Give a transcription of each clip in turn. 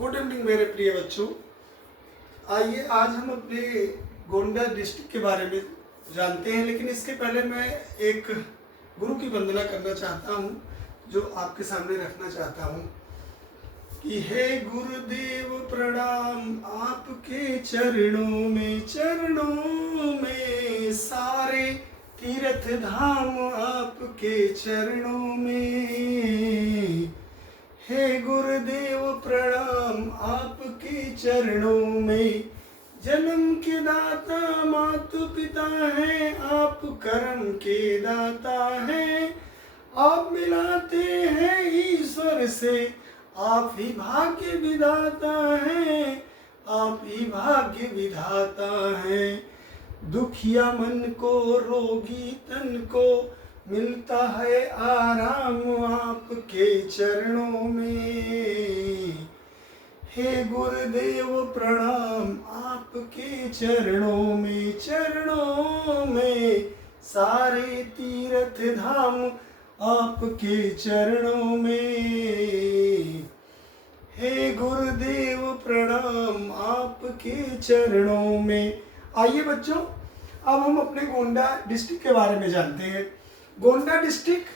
Good evening मेरे प्रिय बच्चों। आइए आज हम अपने गोंडा डिस्ट्रिक्ट के बारे में जानते हैं, लेकिन इसके पहले मैं एक गुरु की वंदना करना चाहता हूँ, जो आपके सामने रखना चाहता हूँ कि हे गुरुदेव प्रणाम आपके चरणों में सारे तीर्थ धाम आपके चरणों में। हे गुरुदेव प्रणाम आपके चरणों में। जन्म के दाता माता पिता हैं, आप कर्म के दाता हैं। आप मिलाते हैं ईश्वर से, आप ही भाग्य विधाता हैं, आप ही भाग्य विधाता हैं। दुखिया मन को रोगी तन को मिलता है आराम आपके चरणों में। हे गुरुदेव प्रणाम आपके चरणों में सारे तीर्थ धाम आपके चरणों में। हे गुरुदेव प्रणाम आपके चरणों में। आइए बच्चों, अब हम अपने गोंडा डिस्ट्रिक्ट के बारे में जानते हैं। गोंडा डिस्ट्रिक्ट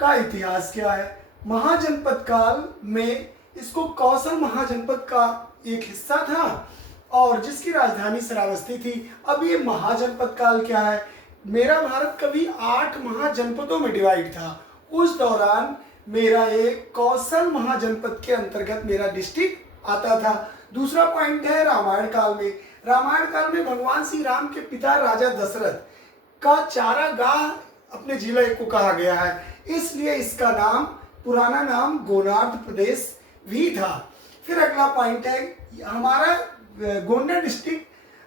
का इतिहास क्या है? महाजनपद काल में इसको कौशल महाजनपद का एक हिस्सा था और जिसकी राजधानी श्रावस्ती थी। अब ये महाजनपद काल क्या है? मेरा भारत कभी 8 महाजनपदों में डिवाइड था। उस दौरान मेरा एक कौशल महाजनपद के अंतर्गत मेरा डिस्ट्रिक्ट आता था। दूसरा पॉइंट है रामायण काल में। रामायण काल में भगवान श्री राम के पिता राजा दशरथ का चारागाह अपने जिले को कहा गया है, इसलिए इसका नाम पुराना नाम गोनार्ध प्रदेश भी था। फिर अगला पॉइंट है, हमारा गोंडा डिस्ट्रिक्ट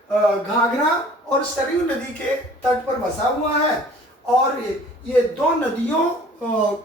घाघरा और सरयू नदी के तट पर बसा हुआ है और ये दो नदियों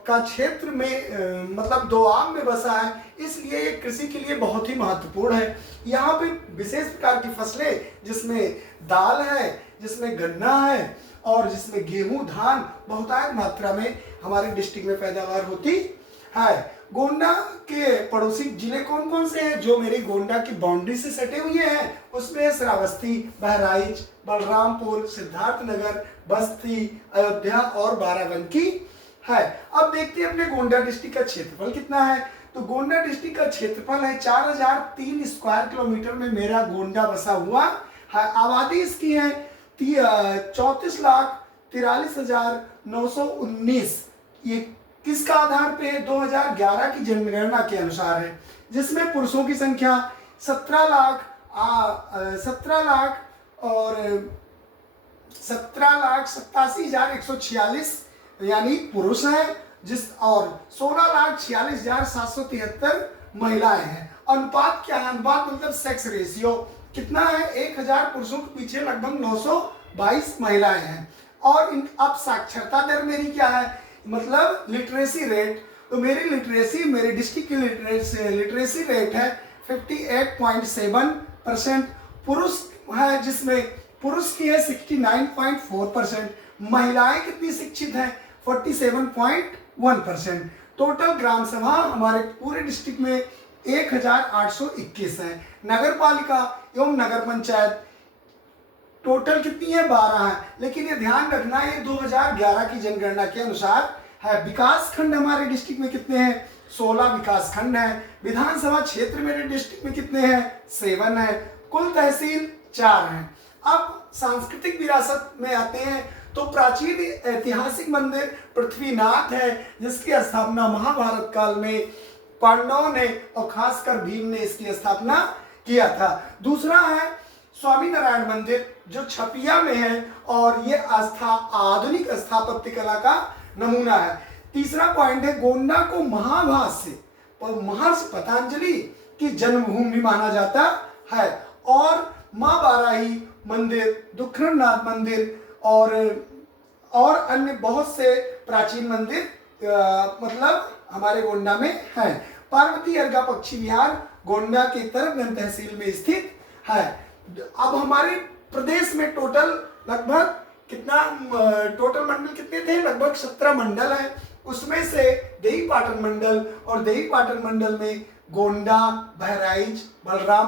का क्षेत्र में मतलब दोआब में बसा है, इसलिए ये कृषि के लिए बहुत ही महत्वपूर्ण है। यहाँ पे विशेष प्रकार की फसलें जिसमें दाल है, जिसमें गन्ना है और जिसमें गेहूं धान बहुतायत मात्रा में हमारे डिस्ट्रिक्ट में पैदावार होती है। गोंडा के पड़ोसी जिले कौन कौन से हैं जो मेरी गोंडा की बाउंड्री से सटे हुए हैं? उसमें श्रावस्ती, बहराइच, बलरामपुर, सिद्धार्थनगर, बस्ती, अयोध्या और बाराबंकी है। अब देखते हैं अपने गोंडा डिस्ट्रिक्ट का क्षेत्रफल कितना है। तो गोंडा डिस्ट्रिक्ट का क्षेत्रफल है 4003 स्क्वायर किलोमीटर में मेरा गोंडा बसा हुआ है। आबादी इसकी है 34,43,919। ये किसका आधार पे? 2011 की जनगणना के अनुसार है, जिसमें पुरुषों की संख्या 17 लाख 87,146 यानी पुरुष है, और 16,46,773 महिलाएं हैं। अनुपात क्या है? अनुपात मतलब सेक्स रेशियो कितना है? 1000 पुरुषों के पीछे लगभग 922 महिलाएं हैं। और अब साक्षरता दर मेरी क्या है, मतलब लिटरेसी रेट? तो मेरी मेरे डिस्ट्रिक्ट की लिटरेसी रेट है 58.7%। पुरुष है, जिसमें पुरुष की है 69.4%। महिलाएं कितनी शिक्षित हैं? 47.1%। टोटल ग्राम सभा हमारे पूरे डिस्ट्रिक्ट में 1821 है। नगर पालिका एवं नगर पंचायत टोटल कितनी है? 12 है, लेकिन ये ध्यान रखना ये 2011 की जनगणना के अनुसार है। विकास खंड हमारे डिस्ट्रिक्ट में कितने हैं? 16 विकास खंड है। विधानसभा क्षेत्र मेरे डिस्ट्रिक्ट में कितने हैं? 7 है। कुल तहसील 4 हैं। अब सांस्कृतिक विरासत में आते हैं तो प्राचीन ऐतिहासिक मंदिर पृथ्वीनाथ है, जिसकी स्थापना महाभारत काल में पांडवों ने और खासकर भीम ने इसकी स्थापना किया था। दूसरा है स्वामी नारायण मंदिर जो छपिया में है और ये आधुनिक स्थापत्य कला का नमूना है। तीसरा पॉइंट है, गोंडा को महाभाष्य और महर्षि पतंजलि की जन्मभूमि माना जाता है। और माँ बाराही मंदिर, दुखरनाथ मंदिर और अन्य बहुत से प्राचीन मंदिर मतलब हमारे गोंडा में है। पार्वती अर्गा पक्षी विहार गोंडा के तरफगंज तहसील में स्थित है। अब हमारे प्रदेश में टोटल मंडल कितने थे? लगभग 17 मंडल हैं। उसमें से देवी पाटन मंडल और देवी पाटन मंडल में गोंडा, बहराइच, बलराम